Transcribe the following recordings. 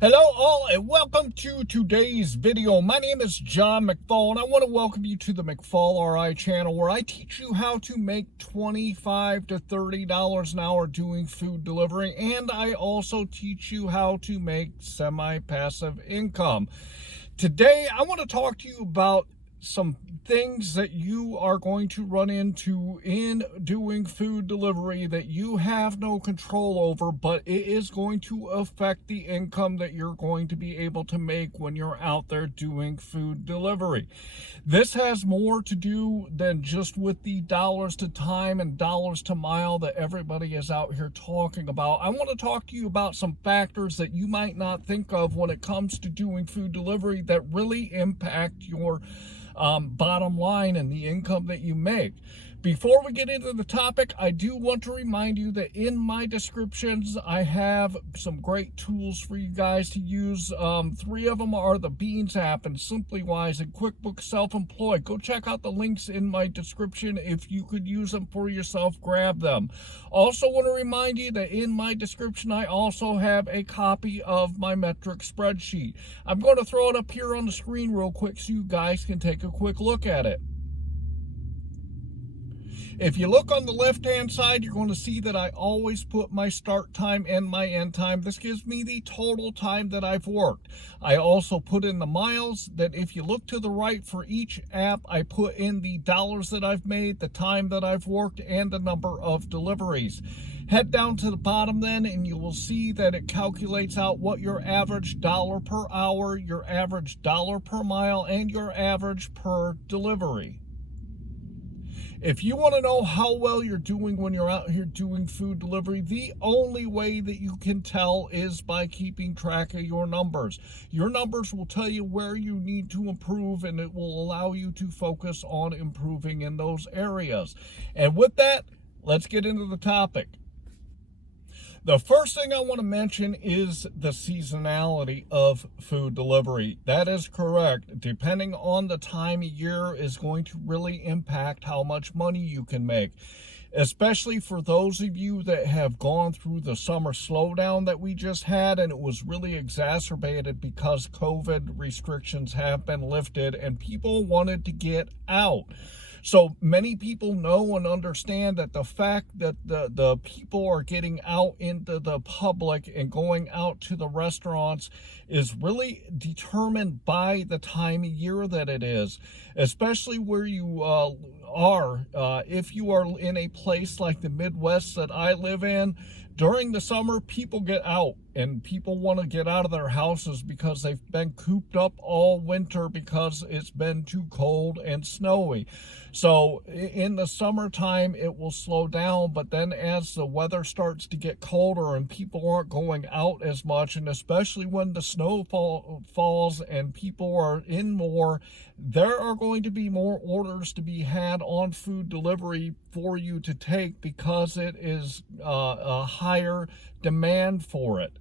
Hello all and welcome to today's video. My name is John McFall and I want to welcome you to the McFallRI channel where I teach you how to make $25 to $30 an hour doing food delivery, and I also teach you how to make semi-passive income. Today I want to talk to you about some things that you are going to run into in doing food delivery that you have no control over, but it is going to affect the income that you're going to be able to make when you're out there doing food delivery. This has more to do than just with the dollars to time and dollars to mile that everybody is out here talking about. I want to talk to you about some factors that you might not think of when it comes to doing food delivery that really impact your bottom line and the income that you make. Before we get into the topic, I do want to remind you that in my descriptions, I have some great tools for you guys to use. 3 of them are the Beans app and SimplyWise and QuickBooks Self-Employed. Go check out the links in my description. If you could use them for yourself, grab them. Also want to remind you that in my description, I also have a copy of my metric spreadsheet. I'm going to throw it up here on the screen real quick so you guys can take a quick look at it. If you look on the left-hand side, you're going to see that I always put my start time and my end time. This gives me the total time that I've worked. I also put in the miles. That if you look to the right for each app, I put in the dollars that I've made, the time that I've worked, and the number of deliveries. Head down to the bottom then, and you will see that it calculates out what your average dollar per hour, your average dollar per mile, and your average per delivery. If you want to know how well you're doing when you're out here doing food delivery, the only way that you can tell is by keeping track of your numbers. Your numbers will tell you where you need to improve, and it will allow you to focus on improving in those areas. And with that, let's get into the topic. The first thing I want to mention is the seasonality of food delivery. That is correct. Depending on the time of year is going to really impact how much money you can make, especially for those of you that have gone through the summer slowdown that we just had, and it was really exacerbated because COVID restrictions have been lifted and people wanted to get out. So many people know and understand that the fact that the people are getting out into the public and going out to the restaurants is really determined by the time of year that it is, especially where you are. If you are in a place like the Midwest that I live in, during the summer, people get out and people want to get out of their houses because they've been cooped up all winter because it's been too cold and snowy. So in the summertime, it will slow down, but then as the weather starts to get colder and people aren't going out as much, and especially when the snow falls and people are in more, there are going to be more orders to be had on food delivery for you to take because it is a higher demand for it.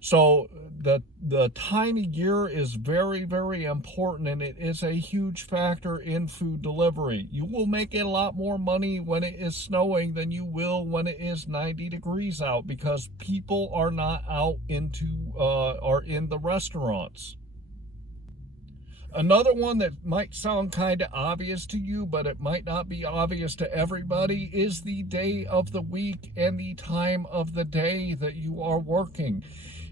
So the time of year is very, very important, and it is a huge factor in food delivery. You will make a lot more money when it is snowing than you will when it is 90 degrees out because people are not out are in the restaurants. Another one that might sound kind of obvious to you, but it might not be obvious to everybody, is the day of the week and the time of the day that you are working.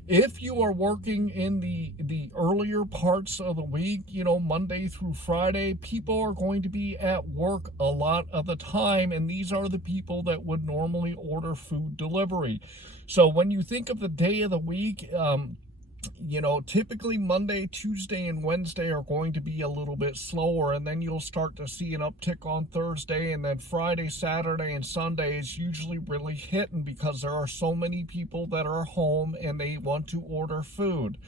If you are working in the earlier parts of the week, Monday through Friday, people are going to be at work a lot of the time, and these are the people that would normally order food delivery. So when you think of the day of the week, typically Monday, Tuesday, and Wednesday are going to be a little bit slower, and then you'll start to see an uptick on Thursday, and then Friday, Saturday, and Sunday is usually really hitting because there are so many people that are home and they want to order food.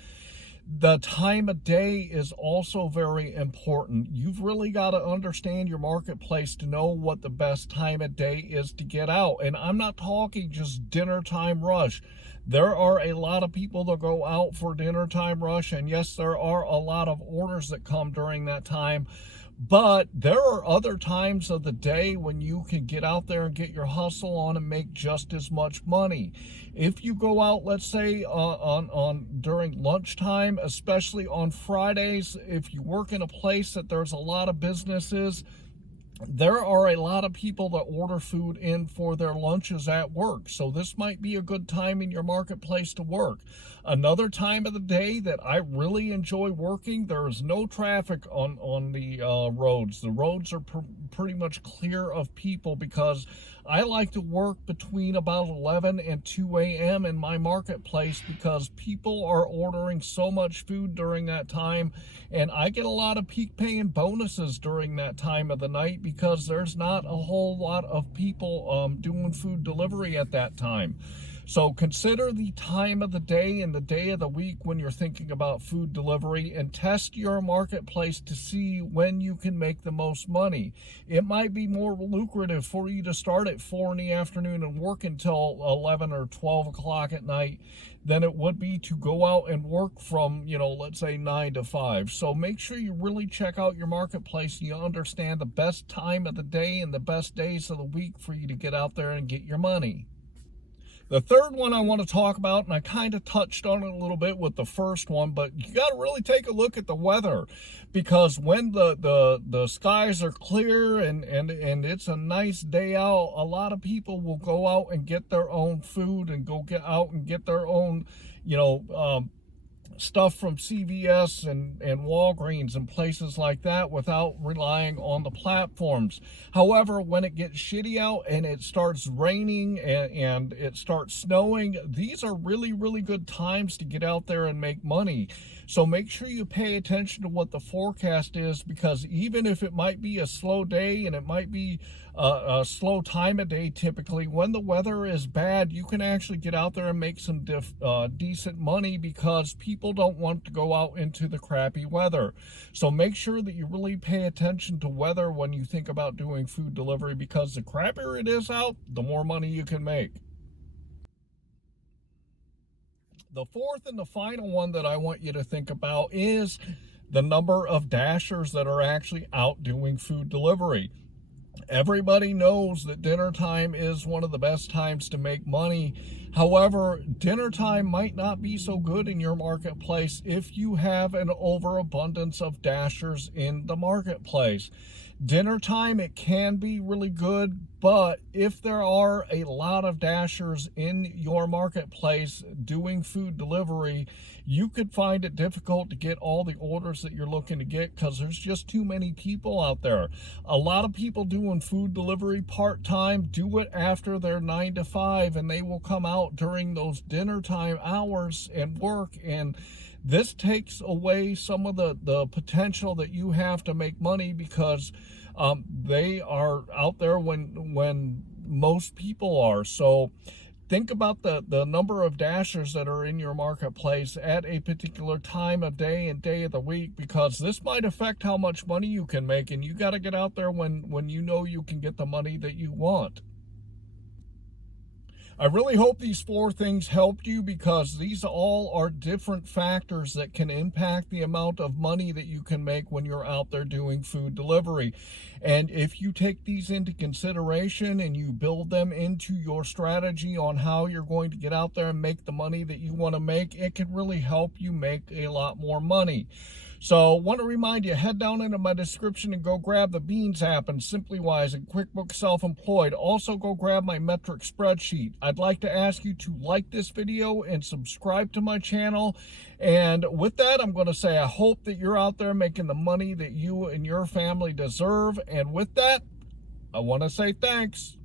The time of day is also very important. You've really got to understand your marketplace to know what the best time of day is to get out. And I'm not talking just dinner time rush. There are a lot of people that go out for dinner time rush, and yes, there are a lot of orders that come during that time. But there are other times of the day when you can get out there and get your hustle on and make just as much money. If you go out, let's say on during lunchtime, especially on Fridays, if you work in a place that there's a lot of businesses, there are a lot of people that order food in for their lunches at work. So this might be a good time in your marketplace to work. Another time of the day that I really enjoy working, there is no traffic on the roads. The roads are pretty much clear of people because I like to work between about 11 and 2 a.m. in my marketplace because people are ordering so much food during that time, and I get a lot of peak paying bonuses during that time of the night because there's not a whole lot of people doing food delivery at that time. So consider the time of the day and the day of the week when you're thinking about food delivery, and test your marketplace to see when you can make the most money. It might be more lucrative for you to start at 4 in the afternoon and work until 11 or 12 o'clock at night than it would be to go out and work from, let's say 9 to 5. So make sure you really check out your marketplace and you understand the best time of the day and the best days of the week for you to get out there and get your money. The third one I want to talk about, and I kind of touched on it a little bit with the first one, but you got to really take a look at the weather, because when the skies are clear and it's a nice day out, a lot of people will go out and get their own food and go get out and get their own, stuff from CVS and Walgreens and places like that without relying on the platforms. However, when it gets shitty out and it starts raining and it starts snowing, these are really, really good times to get out there and make money. So make sure you pay attention to what the forecast is, because even if it might be a slow day and it might be a slow time of day, typically when the weather is bad, you can actually get out there and make some decent money, because people don't want to go out into the crappy weather. So make sure that you really pay attention to weather when you think about doing food delivery, because the crappier it is out, the more money you can make. The fourth and the final one that I want you to think about is the number of dashers that are actually out doing food delivery. Everybody knows that dinner time is one of the best times to make money. However, dinner time might not be so good in your marketplace if you have an overabundance of dashers in the marketplace. Dinner time, it can be really good, but if there are a lot of dashers in your marketplace doing food delivery, you could find it difficult to get all the orders that you're looking to get because there's just too many people out there. A lot of people doing food delivery part-time do it after their 9 to 5, and they will come out during those dinner time hours and work, and this takes away some of the potential that you have to make money, because they are out there when most people are. So think about the number of dashers that are in your marketplace at a particular time of day and day of the week, because this might affect how much money you can make, and you got to get out there when you know you can get the money that you want. I really hope these 4 things helped you, because these all are different factors that can impact the amount of money that you can make when you're out there doing food delivery. And if you take these into consideration and you build them into your strategy on how you're going to get out there and make the money that you want to make, it can really help you make a lot more money. So I want to remind you, head down into my description and go grab the Beans app and SimplyWise and QuickBooks Self-Employed. Also go grab my metric spreadsheet. I'd like to ask you to like this video and subscribe to my channel. And with that, I'm going to say I hope that you're out there making the money that you and your family deserve. And with that, I want to say thanks.